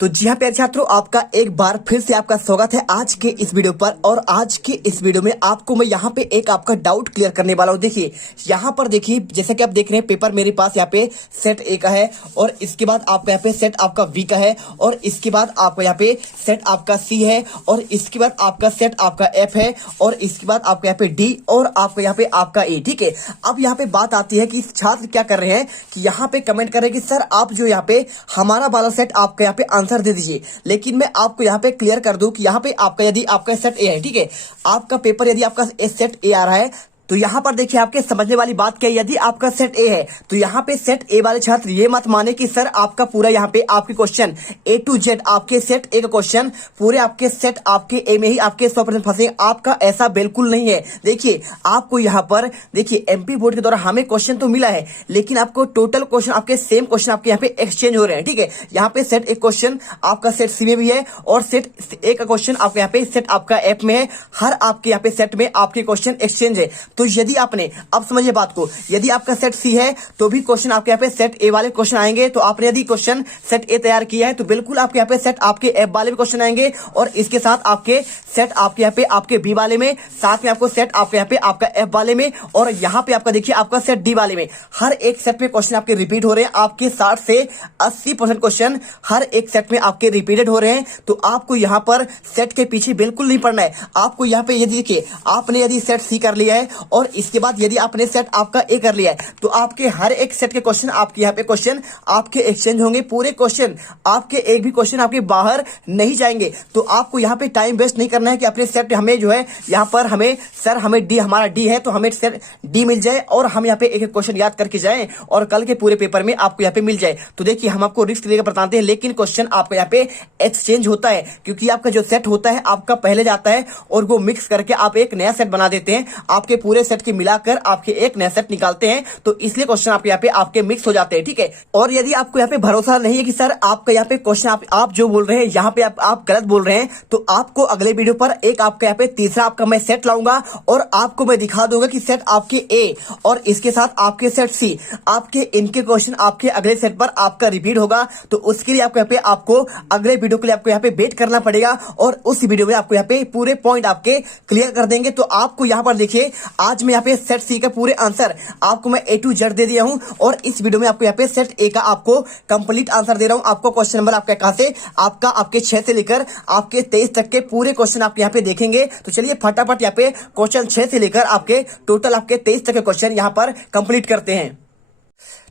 तो जी हाँ प्यारे छात्रों, आपका एक बार फिर से आपका स्वागत है आज के इस वीडियो पर। और आज के इस वीडियो में आपको मैं यहाँ पे एक आपका डाउट क्लियर करने वाला हूँ। देखिए यहाँ पर देखिए, जैसा कि आप देख रहे हैं पेपर मेरे पास यहाँ पे सेट ए का है, और इसके बाद आपका यहाँ पे सेट आपका बी का है, और इसके बाद आपका यहाँ पे सेट आपका सी है, और इसके बाद आपका सेट आपका एफ है, और इसके बाद आपका यहाँ पे डी, और आपका यहाँ पे आपका ए। ठीक है, अब यहाँ पे बात आती है कि छात्र क्या कर रहे हैं कि यहाँ पे कमेंट कर रहे हैं कि सर आप जो यहाँ पे हमारा वाला सेट आपका यहाँ पे आंसर दे दीजिए। लेकिन मैं आपको यहाँ पे क्लियर कर दूं कि यहाँ पे आपका यदि आपका सेट ए है, ठीक है, आपका पेपर यदि आपका सेट ए आ रहा है, तो यहाँ पर देखिए आपके समझने वाली बात क्या है। यदि आपका सेट ए है तो यहाँ पे सेट ए वाले छात्र ये मत माने कि सर आपका पूरा यहाँ पे आपके क्वेश्चन ए टू जेड आपके सेट ए का क्वेश्चन पूरे आपके सेट आपके ए में ही आपके 100% फंसे। आपका ऐसा बिल्कुल नहीं है। देखिए आपको यहाँ पर देखिए एमपी बोर्ड के द्वारा हमें क्वेश्चन तो मिला है, लेकिन आपको टोटल क्वेश्चन आपके सेम क्वेश्चन आपके यहाँ पे एक्सचेंज हो रहे हैं। ठीक है, यहाँ पे सेट ए क्वेश्चन आपका सेट सी में भी है, और सेट ए का क्वेश्चन आपके यहाँ पे सेट आपका एफ में है। हर आपके यहाँ पे सेट में आपके क्वेश्चन एक्सचेंज है। तो यदि आपने, अब समझिए बात को, यदि आपका सेट सी है तो भी क्वेश्चन आपके यहाँ पे सेट ए वाले क्वेश्चन आएंगे। तो आपने यदि क्वेश्चन सेट ए तैयार किया है तो बिल्कुल आपके यहाँ पे सेट आपके एफ वाले भी क्वेश्चन आएंगे, और इसके साथ आपके सेट आपके यहाँ पे आपके बी वाले में, साथ में आपको सेट आपके यहाँ पे आपका एफ वाले में, और यहाँ पे आपका देखिए आपका सेट डी वाले में। हर एक सेट में क्वेश्चन आपके रिपीट हो रहे हैं। आपके 60 से 80% क्वेश्चन हर एक सेट में आपके रिपीटेड हो रहे हैं। तो आपको यहाँ पर सेट के पीछे बिल्कुल नहीं पड़ना है। आपको यहाँ पे यदि देखिए आपने यदि सेट सी कर लिया है और इसके बाद यदि आपने सेट आपका ए कर लिया है, तो आपके हर एक सेट के क्वेश्चन आपके यहाँ पे क्वेश्चन आपके एक्सचेंज होंगे। पूरे क्वेश्चन आपके एक भी क्वेश्चन आपके बाहर नहीं जाएंगे। तो आपको यहाँ पे टाइम वेस्ट नहीं करना है कि अपने सेट हमें जो है यहाँ पर हमें सर हमें डी, हमारा डी है तो हमें सेट डी मिल जाए और हम यहाँ पे एक एक क्वेश्चन याद करके जाएं और कल के पूरे पेपर में आपको यहाँ पे मिल जाए। तो देखिए हम आपको रिस्क लेकर बताते हैं, लेकिन क्वेश्चन आपका यहाँ पे एक्सचेंज होता है, क्योंकि आपका जो सेट होता है आपका पहले जाता है और वो मिक्स करके आप एक नया सेट बना देते हैं। आपके पूरे सेट के मिलाकर आपके एक नया सेट निकालते हैं, तो इसलिए क्वेश्चन आपके यहाँ पे आपके मिक्स हो जाते हैं। ठीक है, और यदि आपको यहाँ पे भरोसा नहीं है कि सर आपका यहाँ पे क्वेश्चन आप जो बोल रहे हैं यहाँ पे आप गलत बोल रहे हैं, तो आपको अगले वीडियो पर एक आपका यहाँ पे तीसरा आपका मैं सेट लाऊंगा और आपको मैं दिखा दूंगा कि सेट आपके ए और इसके साथ आपके सेट सी, आपके इनके क्वेश्चन आपके अगले सेट पर आपका रिपीट होगा। तो उसके लिए आपको यहाँ पे आपको अगले वीडियो के लिए आपको यहाँ पे वेट करना पड़ेगा, और उस वीडियो में आपको यहाँ पे पूरे पॉइंट आपके क्लियर कर देंगे। तो आपको यहाँ पर देखिए आज मैं यहाँ पे सेट सी का पूरे आंसर आपको मैं ए टू जेड दे दिया हूं, और इस वीडियो में आपको यहाँ पे सेट ए का आपको कंप्लीट आंसर दे रहा हूं। आपको क्वेश्चन नंबर आपका कहां से आपका आपके 6 से लेकर आपके 23 तक के पूरे क्वेश्चन आप यहाँ पे देखेंगे। तो चलिए फटाफट यहाँ पे क्वेश्चन 6 से लेकर आपके टोटल आपके 23 तक के क्वेश्चन यहाँ पर कंप्लीट करते हैं।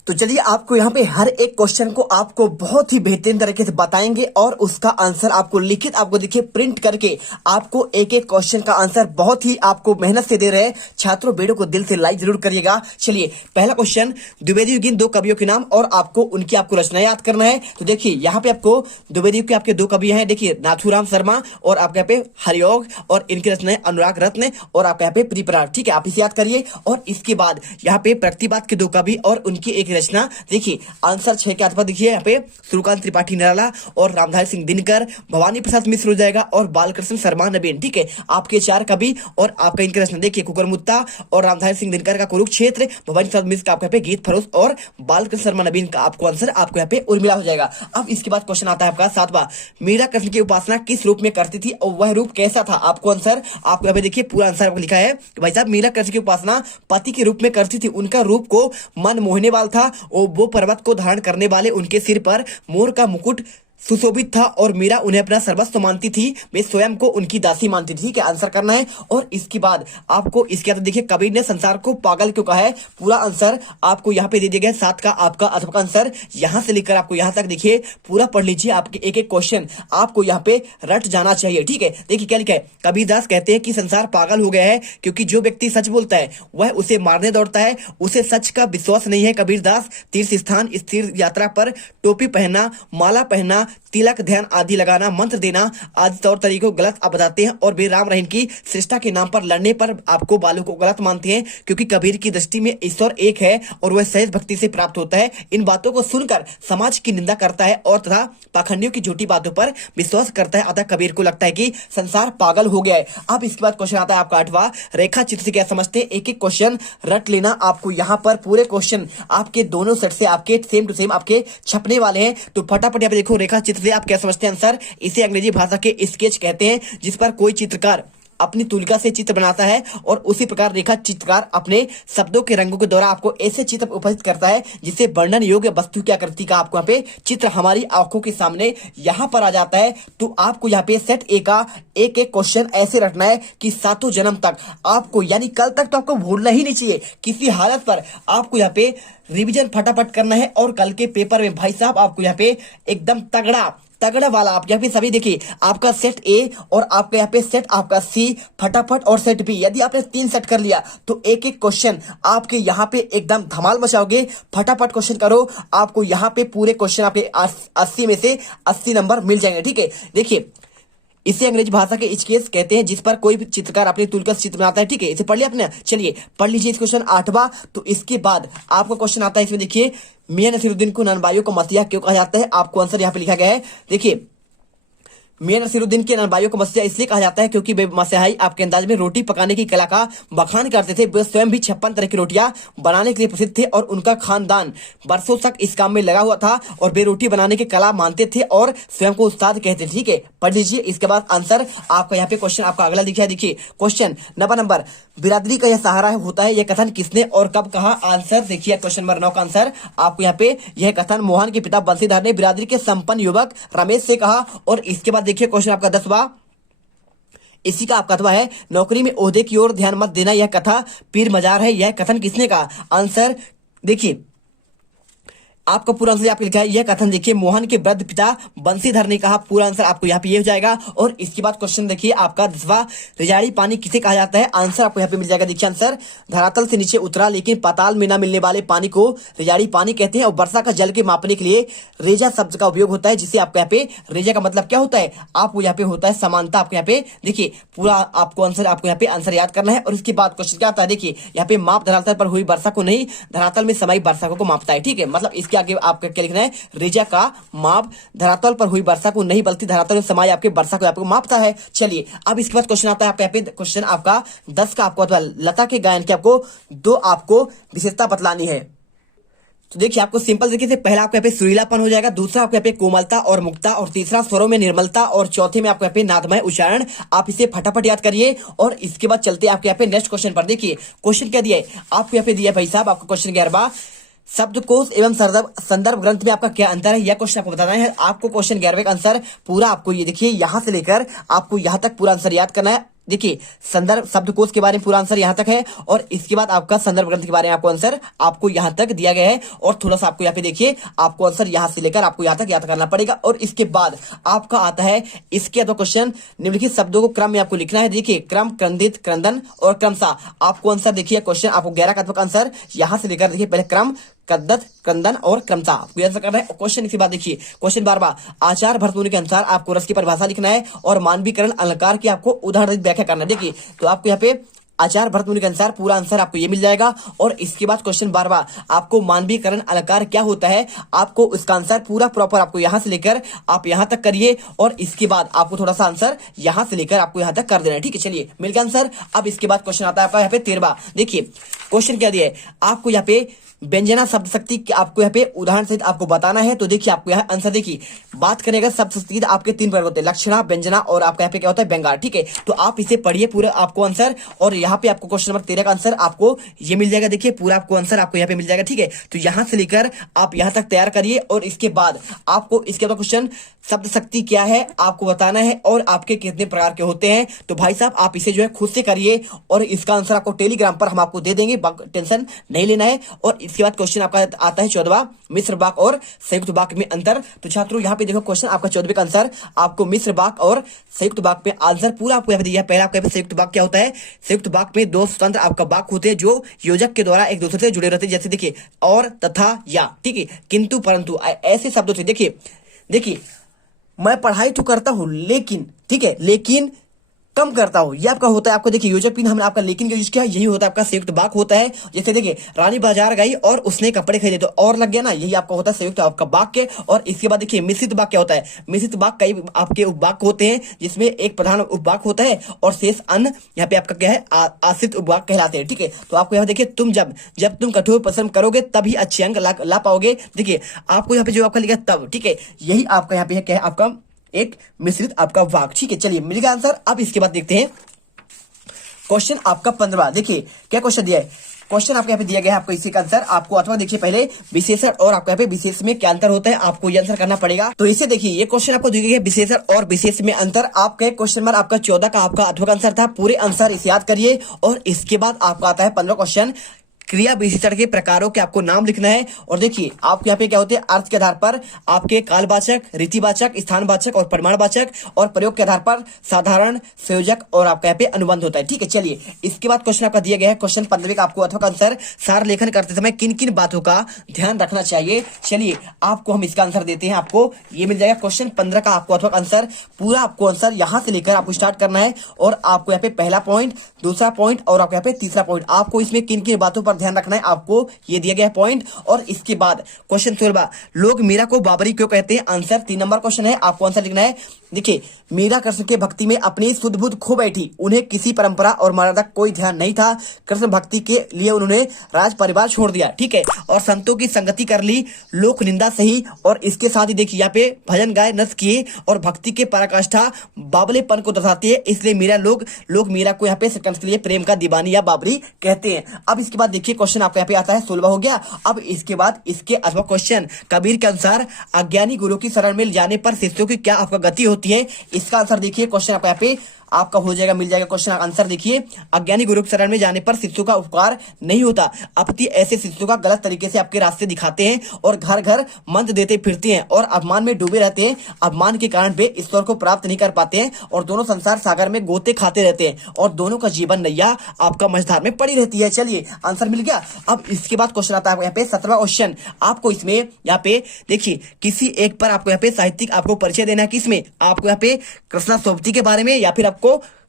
तो चलिए आपको यहाँ पे हर एक क्वेश्चन को आपको बहुत ही बेहतरीन तरीके से बताएंगे, और उसका आंसर आपको लिखित आपको देखिए प्रिंट करके आपको एक एक क्वेश्चन का आंसर बहुत ही आपको मेहनत से दे रहे हैं। छात्रों वीडियो को दिल से लाइक जरूर करिएगा। चलिए पहला क्वेश्चन, द्विवेदी युगीन दो कवियों के नाम और आपको उनकी आपको रचना याद करना है। तो देखिए यहाँ पे आपको द्विवेदी युग के आपके दो कवि हैं, देखिए नाथुराम शर्मा और आपके यहाँ पे हरियोग, और इनकी रचना है अनुराग रत्न और आपके यहाँ पे प्रिपराग। ठीक है, आप इसे याद करिए। और इसके बाद यहाँ पे प्रतिवाद के दो कवि और उनकी एक रचना। देखिए आंसर 6 के आसपास देखिए यहाँ पे सूर्यकांत त्रिपाठी निराला और रामधारी सिंह दिनकर, भवानी प्रसाद मिश्र हो जाएगा, और बालकृष्ण शर्मा नवीन। ठीक है, आपके 4 कवि और आपका इनकी रचना देखिए कुकुरमुत्ता और रामधारी सिंह दिनकर का कुरुक्षेत्र, भवानी प्रसाद मिश्र का आपके यहाँ पे गीत फरोश, और बालकृष्ण शर्मा नवीन का आपको आंसर आपको यहाँ पे उर्मिला हो जाएगा। अब इसके बाद क्वेश्चन आता है आपका 7वां, मीरा कृष्ण की उपासना किस रूप में करती थी और वह रूप कैसा था? आपको आंसर आपको यहाँ पे देखिए पूरा आंसर आपको लिखा है भाई साहब, मीरा कृष्ण की उपासना पति के रूप में करती थी। उनका रूप को मन मोहने वाला था, और वो पर्वत को धारण करने वाले उनके सिर पर मोर का मुकुट सुशोभित था, और मीरा उन्हें अपना सर्वस्व मानती थी, वे स्वयं को उनकी दासी मानती थी। ठीक है, आंसर करना है। और इसके बाद आपको इसके बाद देखिए कबीर ने संसार को पागल क्यों कहा है? पूरा आंसर आपको यहाँ पे दे दिया गया। 7 का आपका अथवा आंसर यहाँ से लेकर आपको यहाँ तक देखिए पूरा पढ़ लीजिए। आपके एक एक क्वेश्चन आपको यहाँ पे रट जाना चाहिए। ठीक है, देखिए क्या लिखा है, कबीरदास कहते हैं कि संसार पागल हो गया है क्योंकि जो व्यक्ति सच बोलता है वह उसे मारने दौड़ता है, उसे सच का विश्वास नहीं है। कबीरदास तीर्थ स्थान स्थिर यात्रा पर टोपी पहनना, माला पहनना, तिलक ध्यान आदि लगाना, मंत्र देना आदि तौर तरीकों को गलत आप बताते हैं, और वे राम रहीम की श्रेष्ठता के नाम पर लड़ने पर आपको बालों को गलत मानते हैं, क्योंकि कबीर की दृष्टि में ईश्वर एक है और वह सहज भक्ति से प्राप्त होता है। इन बातों को सुनकर समाज की निंदा करता है और तथा पाखंडियों की झूठी बातों पर विश्वास करता है, अतः कबीर को लगता है कि संसार पागल हो गया है। अब इसके बाद क्वेश्चन आता है आपका 8वां, रेखा चित्र से क्या समझते हैं? एक एक क्वेश्चन रट लेना। आपको यहाँ पर पूरे क्वेश्चन आपके दोनों सेट से आपके सेम टू सेम आपके छपने वाले हैं। तो फटाफट यहाँ पे देखो रेखा चित्र इसलिए आप क्या समझते हैं आंसर? इसे अंग्रेजी भाषा के स्केच कहते हैं, जिस पर कोई चित्रकार अपनी तुलिका से चित्र बनाता है और उसी प्रकार रेखा चित्रकार अपने शब्दों के रंगों के द्वारा आपको ऐसे चित्र उपस्थित करता है जिससे वर्णन योग्य वस्तु की आकृति का आपको यहाँ पे चित्र हमारी आंखों के सामने यहाँ पर आ जाता है। तो आपको यहाँ पे सेट ए का एक एक क्वेश्चन ऐसे रखना है कि सातों जन्म तक आपको, यानी कल तक तो आपको भूलना ही नहीं चाहिए किसी हालत पर। आपको यहाँ पे रिवीजन फटाफट करना है और कल के पेपर में भाई साहब आपको यहाँ पे एकदम तगड़ा तगड़ा वाला आप यहाँ पे सभी देखिए, आपका सेट ए और आपका यहाँ पे सेट आपका सी फटाफट और सेट बी, यदि आपने 3 सेट कर लिया तो एक एक क्वेश्चन आपके यहाँ पे एकदम धमाल मचाओगे। फटाफट क्वेश्चन करो, आपको यहाँ पे पूरे क्वेश्चन आपके 80 में से 80 नंबर मिल जाएंगे। ठीक है, देखिए इसे अंग्रेजी भाषा के स्केच कहते हैं, जिस पर कोई भी चित्रकार अपनी तुलका चित्र बनाता है। ठीक है, इसे पढ़ लिया आपने? चलिए पढ़ लीजिए इस क्वेश्चन 8वां। तो इसके बाद आपका क्वेश्चन आता है, इसमें देखिए मियां नसीरुद्दीन को ननबाइयों का मसीहा क्यों कहा जाता है? आपको आंसर यहाँ पे लिखा गया है। देखिए मियां नसीरुद्दीन के ननबाइयों को मसीहा इसलिए कहा जाता है क्योंकि वे मसीहाई आपके अंदाज में रोटी पकाने की कला का बखान करते थे। वे स्वयं भी 56 तरह की रोटियां बनाने के लिए प्रसिद्ध थे और उनका खानदान वर्षों तक इस काम में लगा हुआ था और वे रोटी बनाने की कला मानते थे और स्वयं को उस्ताद कहते थे। ठीक है, पढ़ लीजिए। इसके बाद आंसर आपका यहाँ पे क्वेश्चन आपका अगला दिखा है। देखिए क्वेश्चन 9 नंबर, बिरादरी का यह सहारा होता है, यह कथन किसने और कब कहा? आंसर देखिए क्वेश्चन नंबर 9 का आंसर आपको यहाँ पे यह कथन मोहन के पिता बंसीधर ने बिरादरी के संपन्न युवक रमेश से कहा। और इसके बाद देखिए क्वेश्चन आपका 10वां, इसी का आपका कथवा है, नौकरी में ओहदे की ओर ध्यान मत देना, यह कथा पीर मजार है, यह कथन किसने कहा? आंसर देखिए आपका पूरा आंसर आपको लिखा है, यह कथन देखिए मोहन के वृद्ध पिता बंसीधर ने कहा। पूरा आंसर आपको यहाँ पे ये हो जाएगा। और इसके बाद क्वेश्चन देखिए आपका 10वां, रिजाड़ी पानी किसे कहा जाता है? आंसर आपको यहाँ पे मिल जाएगा। देखिए आंसर, धरातल से नीचे उतरा लेकिन पाताल में न मिलने वाले पानी को रिजाड़ी पानी कहते हैं। और वर्षा का जल के मापने के लिए रेजा शब्द का उपयोग होता है, जिससे आपको यहाँ पे रेजा का मतलब क्या होता है? आपको यहाँ पे होता है समानता। आपको यहाँ पे देखिए पूरा आपको आंसर आपको यहाँ पे आंसर याद करना है। और इसके बाद क्वेश्चन क्या आता है? देखिए यहाँ पे माप धरातल पर हुई वर्षा को नहीं, धरातल में समाई वर्षा को मापता है। ठीक है, मतलब इसके आगे आपका क्या लिखना है? रेजा का माप धरातल पर हुई वर्षा को नहीं बल्कि धरातल में समाई आपके वर्षा को आपको मापता है। चलिए अब इसके बाद क्वेश्चन आता है यहाँ पे क्वेश्चन आपका 10 का आपको लता के गायन की आपको 2 आपको विशेषता बतलानी है। तो देखिए आपको सिंपल तरीके से पहला आपको यहाँ पे सुरीलापन हो जाएगा, दूसरा आपको यहाँ पे कोमलता और मुक्ता, और तीसरा स्वरों में निर्मलता, और चौथे में आपको यहाँ पे नादमय उच्चारण। आप इसे फटाफट याद करिए। और इसके बाद चलते हैं आपके यहाँ पे नेक्स्ट क्वेश्चन पर। देखिए क्वेश्चन क्या दिया है आपको यहाँ पे दिया भाई साहब, आपको क्वेश्चन 11वां, शब्दकोश एवं संदर्भ ग्रंथ में आपका क्या अंतर है? यह क्वेश्चन आपको बताना है। आपको क्वेश्चन 11वें का आंसर पूरा आपको ये देखिए यहां से लेकर आपको यहां तक पूरा आंसर याद करना है। देखिए संदर्भ शब्दकोश के बारे में पूरा आंसर यहां तक है, और इसके बाद आपका संदर्भ ग्रंथ के बारे में आपको आंसर आपको यहां तक दिया गया है। और थोड़ा सा आपको यहाँ पे देखिए आपको आंसर यहां से लेकर आपको यहां तक याद करना पड़ेगा। और इसके बाद आपका आता है इसके दो क्वेश्चन, निम्नलिखित शब्दों को क्रम में आपको लिखना है। देखिए क्रम, क्रंदित, क्रंदन और क्रमशः। आपको आंसर देखिए क्वेश्चन आपको 11 का आंसर यहां से लेकर देखिए पहले क्रम, कद्दत, क्रंदन और क्रमशः आपको आंसर करना है। क्वेश्चन इसके बाद देखिए क्वेश्चन 12वां, आचार भरतमुनि के अनुसार आपको रस की परिभाषा लिखना है और मानवीकरण अलंकार की आपको उदाहरण व्याख्या करना है। देखिए तो आपको यहाँ पे आचार भरतमुनि के अनुसार पूरा आंसर आपको ये मिल जाएगा। और इसके बाद क्वेश्चन 12वां, आपको मानवीकरण अलंकार क्या होता है? आपको इसका आंसर पूरा प्रॉपर आपको यहां से लेकर आप यहां तक करिए, और इसके बाद आपको थोड़ा सा आंसर यहां से लेकर आपको यहां तक कर देना है। ठीक है, चलिए मिल गया आंसर। अब इसके बाद क्वेश्चन आता है आपका यहाँ पे 13वां। देखिए क्वेश्चन क्या दिया है आपको यहाँ पे, व्यंजना शब्द शक्ति आपको यहाँ पे उदाहरण सहित आपको बताना है। तो देखिए आपको यहाँ आंसर देखिए बात करेगा शब्द शक्ति आपके 3 प्रकार होते हैं, लक्षणा, व्यंजना और आपका यहाँ पे क्या होता है? व्यंग्यार। ठीक है, तो आप इसे पढ़िए पूरा आपको आंसर। और यहाँ पे आपको क्वेश्चन नंबर 13 का आंसर आपको ये मिल जाएगा। देखिए पूरा आपको आंसर आपको यहाँ पे मिल जाएगा। ठीक है, तो यहाँ से लेकर आप यहाँ तक तैयार करिए। और इसके बाद आपको इसके बाद क्वेश्चन शब्द शक्ति क्या है आपको बताना है और आपके कितने प्रकार के होते हैं। तो भाई साहब आप इसे जो है खुद से करिए, और इसका आंसर आपको टेलीग्राम पर हम आपको दे देंगे, टेंशन नहीं लेना है। और इसके बाद क्वेश्चन आपका आता है 14वां, मिश्र वाक्य और संयुक्त वाक्य में अंतर। तो छात्रों यहाँ पे देखो क्वेश्चन आपका 14वें का आंसर आपको मिश्र वाक्य और संयुक्त वाक्य में आंसर पूरा आपको यहाँ पे दिया है। पहला आपको संयुक्त वाक्य क्या होता है? संयुक्त वाक्य में 2 स्वतंत्र आपका वाक्य होते हैं जो योजक के द्वारा एक दूसरे से जुड़े रहते हैं। जैसे देखिए और, तथा, या। ठीक है, किंतु, परंतु, ऐसे शब्दों से देखिए मैं पढ़ाई तो करता हूं लेकिन, ठीक है, लेकिन कम करता हूँ। ये आपका होता है, आपको देखिए यूजर पिन हमने आपका लेकिन का यूज किया, यही होता है आपका संयुक्त वाक्य होता है। जैसे देखिए रानी बाजार गई और उसने कपड़े खरीदे, तो और लग गया ना, यही आपका होता है संयुक्त आपका वाक्य। और इसके बाद देखिए मिश्रित वाक्य होता है। मिश्रित वाक्य कई आपके उपवाक्य होते हैं, जिसमें एक प्रधान उपवाक्य होता है और शेष अन्य यहाँ पे आपका क्या है आश्रित उपवाक्य कहलाते हैं। ठीक है, तो आपको यहाँ देखिए तुम जब तुम कठोर परिश्रम करोगे तभी अच्छे अंक ला पाओगे। देखिए आपको यहाँ पे जो आपका लिखा तब, ठीक है, यही आपका यहाँ पे क्या है आपका एक मिश्रित आपका वाक्य। ठीक है, चलिए मिल गया आंसर। अब इसके बाद देखते हैं क्वेश्चन आपका 15। देखिए क्या क्वेश्चन दिया है। क्वेश्चन आपके यहाँ पे दिया गया है, आपको इसी का आंसर आपको, अथवा देखिए पहले विशेषण और आपको यहाँ पे विशेष में क्या अंतर होता है, आपको ये आंसर करना पड़ेगा। तो इसे देखिए ये क्वेश्चन आपको दिया गया है विशेषण और विशेष में अंतर। आपके क्वेश्चन नंबर आपका 14 का आपका अथवा का आंसर था। पूरे आंसर इसे याद करिए और इसके बाद आपका आता है 15 क्वेश्चन। क्रिया विशेषण के प्रकारों के आपको नाम लिखना है। और देखिए आपके यहाँ पे क्या होते हैं, अर्थ के आधार पर आपके कालवाचक, रीतिवाचक, स्थानवाचक और परिमाणवाचक, और प्रयोग के आधार पर साधारण, संयोजक और आपका यहाँ पे अनुबंध होता है। ठीक है, चलिए इसके बाद क्वेश्चन आपका दिया गया है क्वेश्चन 15 का आपको अथवा का आंसर, सार लेखन करते समय किन किन बातों का ध्यान रखना चाहिए। चलिए आपको हम इसका आंसर देते हैं, आपको ये मिल जाएगा क्वेश्चन 15 का आपको अथवा का आंसर। पूरा आपको आंसर यहाँ से लेकर आपको स्टार्ट करना है और आपको यहाँ पे पहला पॉइंट, दूसरा पॉइंट और आपको यहाँ पे तीसरा पॉइंट, आपको इसमें किन किन बातों पर ध्यान रखना है आपको ये दिया गया है पॉइंट। और इसके बाद क्वेश्चन 16, लोग मीरा को बाबरी क्यों कहते हैं। आंसर 3 नंबर क्वेश्चन है, आपको आंसर लिखना है। देखिए मीरा कृष्ण के भक्ति में अपनी सुध बुध खो बैठी, उन्हें किसी परंपरा और मर्यादा कोई ध्यान नहीं था। कृष्ण भक्ति के लिए उन्होंने राज परिवार छोड़ दिया। ठीक है, और संतों की संगति कर ली, लोक निंदा सही, और इसके साथ ही देखिए यहाँ पे भजन गाय नृत्य किए और भक्ति के पराकाष्ठा बाबलेपन को दर्शाती है, इसलिए मीरा लोग मीरा को यहाँ पे सेकंड के लिए प्रेम का दीवानी या बाबरी कहते हैं। अब इसके बाद देखिए क्वेश्चन आपको यहाँ पे आता है 16 हो गया। अब इसके बाद इसके अथवा क्वेश्चन, कबीर के अनुसार अज्ञानी गुरु की शरण में जाने पर शिष्यों की क्या आपका गति होती है। इसका आंसर देखिए क्वेश्चन आपको यहाँ पे आपका हो जाएगा, मिल जाएगा क्वेश्चन आंसर। देखिए अज्ञानी गुरु की शरण में जाने पर शिष्यों का उपकार नहीं होता, अपितु ऐसे शिष्यों का गलत तरीके से आपके रास्ते दिखाते हैं और घर घर मंत्र देते फिरते हैं और अपमान में डूबे रहते हैं। अपमान के कारण वे ईश्वर को प्राप्त नहीं कर पाते हैं और दोनों संसार सागर में गोते खाते रहते हैं और दोनों का जीवन नैया आपका मझधार में पड़ी रहती है। चलिए आंसर मिल गया। अब इसके बाद क्वेश्चन आता है यहाँ पे 17वां क्वेश्चन। आपको इसमें यहाँ पे देखिए किसी एक पर आपको यहाँ पे साहित्यिक आपको परिचय देना है, किसमें आपको यहाँ पे कृष्णा सोबती के बारे में या फिर आपको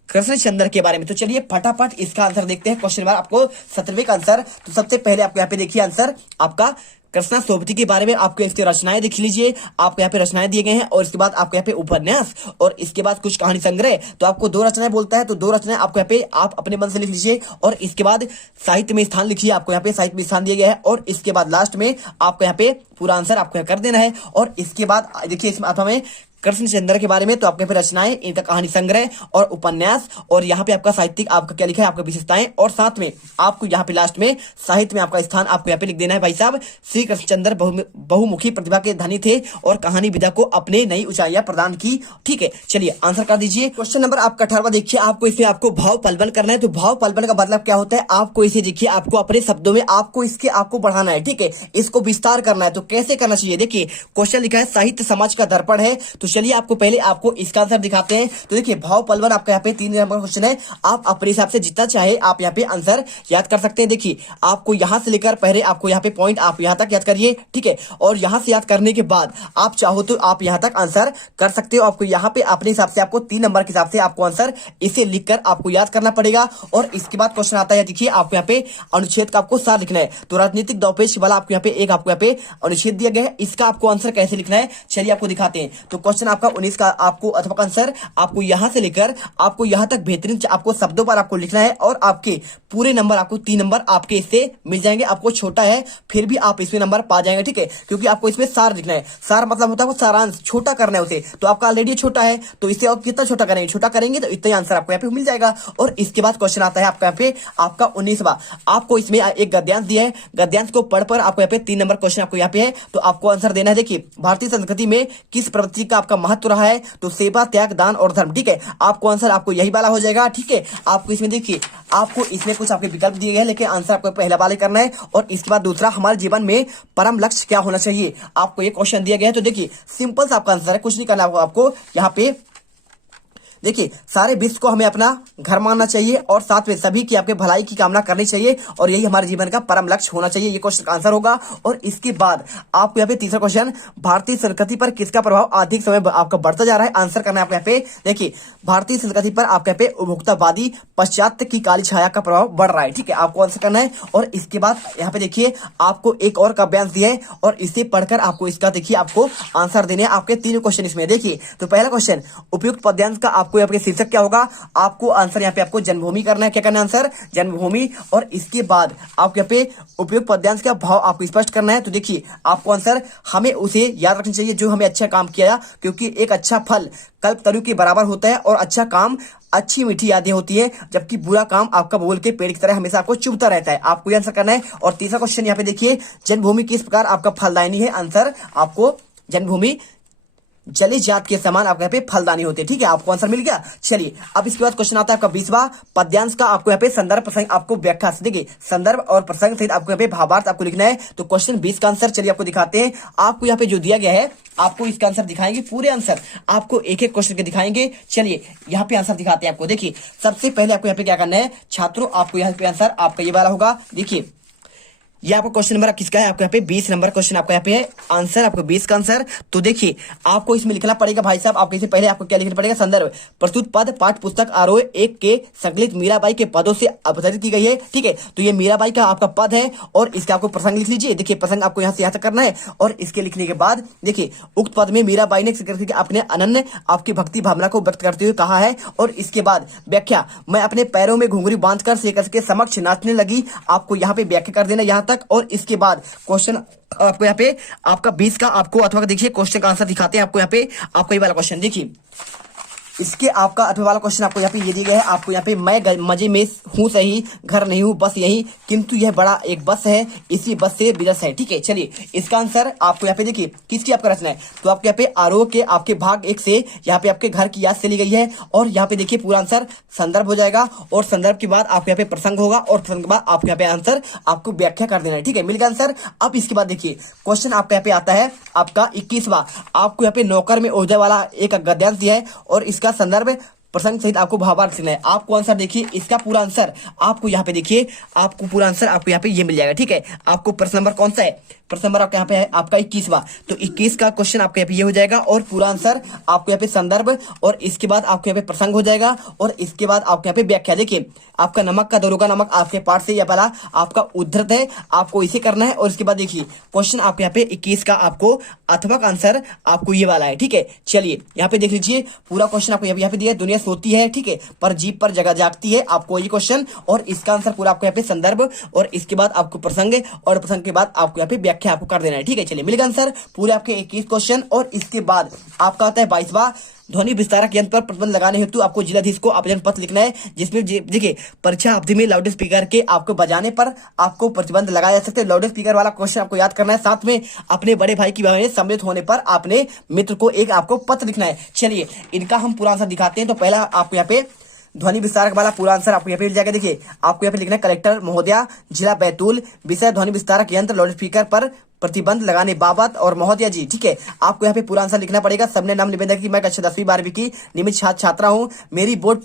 कृष्णचंद्र के बारे में। तो चलिए फटाफट इसका आंसर देखते हैं। क्वेश्चन नंबर आपको 17वें का आंसर। तो सबसे पहले आपको यहाँ पे देखिए आंसर आपका कृष्णा सोबती के बारे में आपको इसके रचनाएं देख लीजिए, आपको यहाँ पे रचनाएं दिए गए हैं और इसके बाद आपको यहाँ पे उपन्यास और इसके बाद कुछ कहानी संग्रह। तो आपको 2 रचनाएं बोलता है, तो 2 रचनाएं आपको यहाँ पे आप अपने मन से लिख लीजिए और इसके बाद साहित्य में स्थान लिखिए, आपको यहाँ पे साहित्य में स्थान दिया गया है और इसके बाद लास्ट में आपको यहाँ पे पूरा आंसर आपको यहाँ कर देना है। और इसके बाद देखिए इसमें अथवा में कृष्णचंद्र के बारे में, तो आपके फिर रचनाएं, इनका कहानी संग्रह और उपन्यास और यहाँ पे आपका साहित्यिक आपका क्या लिखा है, आपका विशेषताएं, और साथ में आपको यहाँ पे लास्ट में साहित्य में आपका स्थान आपको यहाँ पे लिख देना है। भाई साहब श्री कृष्णचंद्र बहुमुखी प्रतिभा के धनी थे और कहानी विधा को अपने नई ऊंचाइयां प्रदान की। ठीक है, चलिए आंसर कर दीजिए। क्वेश्चन नंबर आपका 18वां देखिए, आपको इसमें आपको भाव पलवल करना है। तो भाव पलवल का मतलब क्या होता है, आपको इसे देखिए आपको अपने शब्दों में आपको इसके आपको बढ़ाना है। ठीक है, इसको विस्तार करना है। तो कैसे करना चाहिए, देखिए क्वेश्चन लिखा है साहित्य समाज का दर्पण है। तो चलिए आपको पहले आपको इसका आंसर दिखाते हैं। तो देखिए भाव पलवन आपका यहाँ पे 3 नंबर क्वेश्चन है, आप अपने हिसाब से जितना चाहे आप यहाँ पे आंसर याद कर सकते हैं। देखिए आपको यहाँ से लेकर पहले आपको यहाँ पे पॉइंट आप यहाँ तक याद करिए। ठीक है, और यहाँ से याद करने के बाद आप चाहो तो आप यहाँ तक आंसर कर सकते हो। आपको यहाँ पे अपने हिसाब से आपको 3 नंबर के हिसाब से आपको आंसर इसे लिखकर आपको याद करना पड़ेगा। और इसके बाद क्वेश्चन आता है, देखिए आपको यहाँ पे अनुच्छेद का आपको सार लिखना है। तो राजनीतिक दावपेच वाला आपको यहाँ पे एक आपको यहाँ पे अनुच्छेद दिया गया है, इसका आपको आंसर कैसे लिखना है चलिए आपको दिखाते हैं। तो क्वेश्चन आपका 19 का आपको अथवा आंसर आपको यहां से लेकर आपको यहां तक बेहतरीन आपको शब्दों पर आपको लिखना है और आपके पूरे नंबर आपको 3 नंबर आपके इससे मिल जाएंगे। आपको छोटा है फिर भी आप इसमें नंबर पा जाएंगे। ठीक है, क्योंकि आपको इसमें सार लिखना है। सार मतलब होता है वो सारांश, छोटा करना है उसे। तो आपका ऑलरेडी छोटा है तो इसे आप कितना छोटा करेंगे, छोटा करेंगे तो इतना आंसर आपको यहाँ पे मिल जाएगा। और इसके बाद क्वेश्चन आता है आपका यहाँ पे आपका 19वां। आपको इसमें एक गद्यांश दिया है, गद्यांश को पढ़ पर आपको यहाँ पे 3 नंबर क्वेश्चन आपको यहाँ पे है। तो आपको आंसर देना है। देखिए भारतीय संस्कृति में किस प्रवृत्ति का आपका महत्व रहा है, तो सेवा, त्याग, दान और धर्म। ठीक है, आपको आंसर आपको यही वाला हो जाएगा। ठीक है, आपको इसमें देखिए आपको इसमें कुछ आपके विकल्प दिए गए हैं लेकिन आंसर आपको पहला वाले करना है। और इसके बाद दूसरा, हमारे जीवन में परम लक्ष्य क्या होना चाहिए, आपको ये क्वेश्चन दिया गया है। तो देखिए सिंपल सा आपका आंसर है, कुछ नहीं करना आपको यहाँ पे देखिए सारे विश्व को हमें अपना घर मानना चाहिए और साथ में सभी की आपके भलाई की कामना करनी चाहिए और यही हमारे जीवन का परम लक्ष्य होना चाहिए। ये क्वेश्चन का आंसर होगा। और इसके बाद आपको यहाँ पे तीसरा क्वेश्चन, भारतीय संस्कृति पर किसका प्रभाव अधिक समय आपका बढ़ता जा रहा है? आंसर करना है आपको यहाँ पे। देखिए भारतीय संस्कृति पर आपके यहाँ पे उपभोक्तावादी पाश्चात्य की काली छाया का प्रभाव बढ़ रहा है। ठीक है, आपको आंसर करना है। और इसके बाद यहाँ पे देखिए आपको एक और काव्यांश दिया है और इसे पढ़कर आपको इसका देखिए आपको आंसर देने हैं। आपके तीन क्वेश्चन इसमें देखिए। तो पहला क्वेश्चन, उपयुक्त पद्यांश का आपको यहाँ पे शीर्षक क्या होगा? आपको आंसर यहाँ पे आपको जन्मभूमि करना है। क्या करना है? आंसर जन्मभूमि। और इसके बाद आपको यहाँ पे उपयुक्त पद्यांश का भाव आपको स्पष्ट करना है। तो देखिए आपको आंसर हमें उसे याद रखना चाहिए जो हमें अच्छा काम किया, क्योंकि एक अच्छा फल कल्पतरु के बराबर होता है और अच्छा काम अच्छी मीठी यादें होती है, जबकि बुरा काम आपका बोल के पेड़ की तरह हमेशा आपको चुभता रहता है। आपको ये आंसर करना है। और तीसरा क्वेश्चन यहाँ पे देखिए, जन्मभूमि किस प्रकार आपका फलदायिनी है? आंसर आपको जन्मभूमि जली जात के समान आपके यहाँ पे फलदानी होते हैं। ठीक है, आपको आंसर मिल गया। चलिए अब इसके बाद क्वेश्चन आता है आपका 20वां, पद्यांश का आपको यहाँ पे संदर्भ प्रसंग आपको व्याख्या देखिए संदर्भ और प्रसंग सहित आपको यहाँ पे भावार्थ आपको लिखना है। तो क्वेश्चन 20 का आंसर चलिए आपको दिखाते हैं। आपको यहाँ पे जो दिया गया है आपको इसका आंसर दिखाएंगे, पूरे आंसर आपको एक एक क्वेश्चन के दिखाएंगे। चलिए यहाँ पे आंसर दिखाते हैं आपको। देखिए सबसे पहले आपको यहाँ पे क्या करना है छात्रों, आपको यहाँ पे आंसर आपका ये वाला होगा। देखिए ये आपको क्वेश्चन नंबर किसका है? आपको यहाँ पे 20 नंबर क्वेश्चन आपको यहाँ पे है आंसर, आपको 20 का आंसर। तो देखिए आपको इसमें लिखना पड़ेगा भाई साहब, आपको इससे पहले आपको क्या लिखना पड़ेगा? संदर्भ प्रस्तुत पद पाठ पुस्तक आरोह 1 के संकलित मीराबाई के पदों से अवतरित की गई है। ठीक है, तो ये मीराबाई का आपका पद है और इसके आपको प्रसंग लिख लीजिए। देखिए प्रसंग आपको यहाँ से यहाँ तक करना है और इसके लिखने के बाद देखिए उक्त पद में मीराबाई ने अपने अनन्य आपकी भक्ति भावना को व्यक्त करते हुए कहा है। और इसके बाद व्याख्या, मैं अपने पैरों में घुंघरू बांधकर शेखर के समक्ष नाचने लगी। आपको यहाँ पे व्याख्या कर देना यहाँ तक। और इसके बाद क्वेश्चन आपको यहाँ पे आपका 20 का आपको अथवा देखिए क्वेश्चन का आंसर दिखाते हैं आपको यहाँ पे। आपको ये वाला क्वेश्चन देखिए, इसके आपका अथवा वाला क्वेश्चन आपको यहाँ पे ये दिया गया है। आपको यहाँ पे मैं मजे में हूँ सही, घर नहीं हूँ बस यही, किंतु यह बड़ा एक बस है, इसी बस से बिरस है। ठीक है, चलिए इसका आंसर आपको यहाँ पे देखिए किसकी आपका रचना है? तो आपके यहाँ पे आरोह के आपके भाग 1 से यहाँ पे आपके घर की याद से ली गई है। और यहाँ पे देखिए पूरा आंसर संदर्भ हो जाएगा और संदर्भ के बाद आपको यहाँ पे प्रसंग होगा और प्रसंग के बाद आपको यहाँ पे आंसर आपको व्याख्या कर देना है। ठीक है, मिल गया आंसर। अब इसके बाद देखिए क्वेश्चन आपका यहाँ पे आता है आपका 21वां, आपको यहाँ पे नौकर में ओझा वाला एक गद्यांश दिया है और इसका संदर्भ प्रसंग सहित आपको भावार्थ लिखना है। आपको आंसर देखिए इसका पूरा आंसर आपको यहाँ पे देखिए आपको पूरा आंसर आपको यहाँ पे ये मिल जाएगा। ठीक है, आपको प्रश्न नंबर कौन सा है? प्रश्न नंबर आपका यहाँ पे है आपका 21वां। तो 21 का क्वेश्चन आपका यहाँ पे ये हो जाएगा और पूरा आंसर आपको यहाँ पे संदर्भ और इसके बाद आपको यहाँ पे प्रसंग हो जाएगा और इसके बाद आपको यहाँ पे व्याख्या। देखिए आपका नमक का दरोगा नमक आपके पाठ से यह वाला आपका उद्धृत है, आपको इसे करना है। और इसके बाद देखिए क्वेश्चन आपके यहाँ पे 21 का आपको अथवा का आंसर आपको ये वाला है। ठीक है, चलिए यहाँ पे देख लीजिए पूरा क्वेश्चन आपको यहाँ पे दिया है। दुनिया सोती है, ठीक है, पर जीप पर जगह जागती है, आपको ये क्वेश्चन। और इसका आंसर पूरा आपको यहाँ पे संदर्भ और इसके बाद आपको प्रसंग और प्रसंग के बाद आपको यहाँ पे व्याख्या आपको कर देना है। ठीक है, चलिए मिलेगा आंसर पूरे आपके 21 क्वेश्चन। और इसके बाद आपका आता है 22वां, ध्वनि विस्तारक यंत्र पर प्रतिबंध लगाने हेतु आपको जिलाधीश को आवेदन पत्र लिखना है, जिसमें देखिए परीक्षा अवधि में लाउड स्पीकर के आपको बजाने पर आपको प्रतिबंध लगाया जा सकता है। लाउड स्पीकर वाला क्वेश्चन आपको याद करना है। साथ में अपने बड़े भाई की विवाह में सम्मिलित होने पर अपने मित्र को एक आपको पत्र लिखना है। चलिए इनका हम पूरा आंसर दिखाते हैं। तो पहला आपको यहाँ पे ध्वनि विस्तारक वाला पूरा आंसर आपको यहाँ पे मिल जाएगा। देखिए आपको यहाँ पे लिखना है कलेक्टर महोदया जिला बैतूल, विषय ध्वनि विस्तारक यंत्र लाउड स्पीकर पर प्रतिबंध लगाने बाबत और महोदया जी। ठीक है, आपको यहाँ पे पूरा आंसर लिखना पड़ेगा। सबने नाम निवेदन की मैं कक्षा 10वीं 12वीं की नियमित छात्रा हूँ, मेरी बोर्ड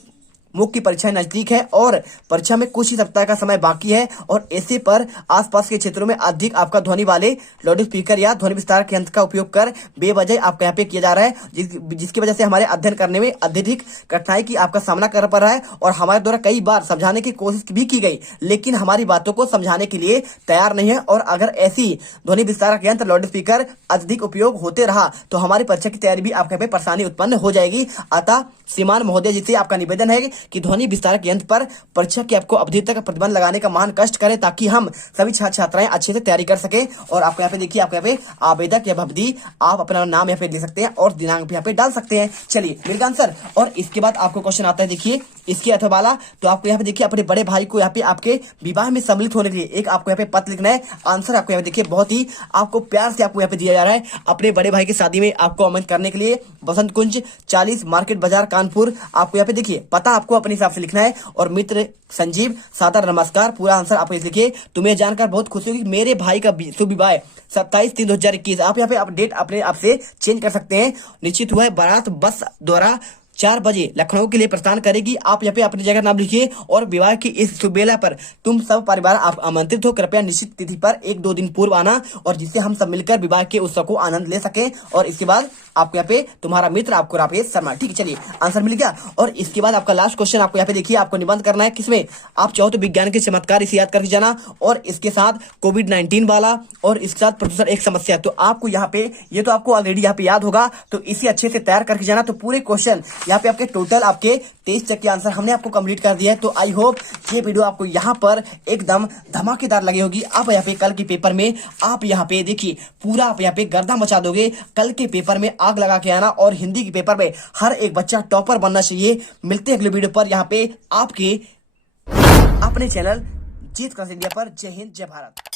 मुख्य परीक्षा नजदीक है और परीक्षा में कुछ ही सप्ताह का समय बाकी है और ऐसे पर आसपास के क्षेत्रों में अधिक आपका ध्वनि वाले लाउड स्पीकर या ध्वनि विस्तारक यंत्र का उपयोग कर बेवजह आपका यहाँ पे किया जा रहा है, जिसकी वजह से हमारे अध्ययन करने में अत्यधिक कठिनाई की आपका सामना कर पा रहा है। और हमारे द्वारा कई बार समझाने की कोशिश भी की गई, लेकिन हमारी बातों को समझाने के लिए तैयार नहीं है। और अगर ऐसी ध्वनि विस्तारक यंत्र लाउड स्पीकर अत्यधिक उपयोग होते रहा तो हमारी परीक्षा की तैयारी भी आपके यहाँ पे परेशानी उत्पन्न हो जाएगी। अतः श्रीमान महोदय जी से आपका निवेदन है कि ध्वनि विस्तारक यंत्र पर परीक्षा की आपको अवधि तक प्रतिबंध लगाने का महान कष्ट करें, ताकि हम सभी छात्र छात्राएं अच्छे से तैयारी कर सके। और आपको यहाँ पे देखिए आपको यहाँ पे आवेदक या भवदी आप अपना नाम यहाँ पे दे सकते हैं और दिनांक भी यहाँ पे डाल सकते हैं। चलिए मिल आंसर। और इसके बाद आपको क्वेश्चन आता है देखिए इसके अथवा वाला। तो आपको यहाँ पे देखिए अपने बड़े भाई को यहाँ पे आपके विवाह में सम्मिलित होने के लिए एक आपको यहाँ पे पत्र लिखना है। आंसर आपको यहाँ पे देखिए बहुत ही आपको प्यार से आपको यहाँ पे दिया जा रहा है। अपने बड़े भाई की शादी में आपको आमंत्रित करने के लिए बसंत कुंज 40 मार्केट बाजार कानपुर। आपको यहाँ पे देखिए पता आपको अपने हिसाब से लिखना है। और मित्र संजीव सादर नमस्कार। पूरा आंसर आप लिखिए। तुम्हें जानकर बहुत खुशी होगी मेरे भाई का शुभ विवाह 27/3/2021। आप यहाँ पे आप डेट अपने आप से चेंज कर सकते हैं। निश्चित हुआ है बारात बस द्वारा 4 बजे लखनऊ के लिए प्रस्थान करेगी। आप यहाँ पे अपनी जगह नाम लिखिए और विवाह की इस शुभ बेला पर तुम सब परिवार आप आमंत्रित हो। कृपया निश्चित तिथि पर 1-2 दिन पूर्व आना और जिससे हम सब मिलकर विवाह के उत्सव को आनंद ले सके। और इसके बाद आपको यहाँ पे तुम्हारा मित्र आपको राकेश शर्मा। ठीक है, चलिए आंसर मिल गया। और इसके बाद आपका लास्ट क्वेश्चन आपको यहाँ पे देखिए, आपको निबंध करना है किसमें, आप चाहो तो विज्ञान के चमत्कार इसे याद करके जाना और इसके साथ कोविड-19 वाला और इसके साथ प्रदूषण एक समस्या। तो आपको यहाँ पे ये तो आपको ऑलरेडी यहाँ पे याद होगा, तो इसे अच्छे से तैयार करके जाना। तो पूरे क्वेश्चन यहाँ पे आपके टोटल आपके 23 तक के आंसर हमने आपको कंप्लीट कर दिया है। तो आई होप ये वीडियो आपको यहाँ पर एकदम धमाकेदार लगी होगी। आप यहाँ पे कल के पेपर में आप यहाँ पे देखिए पूरा आप यहाँ पे गर्दा मचा दोगे। कल के पेपर में आग लगा के आना और हिंदी के पेपर में हर एक बच्चा टॉपर बनना चाहिए। मिलते हैं अगले वीडियो पर यहाँ पे आपके अपने चैनल जीत क्लास इंडिया पर। जय हिंद, जय भारत।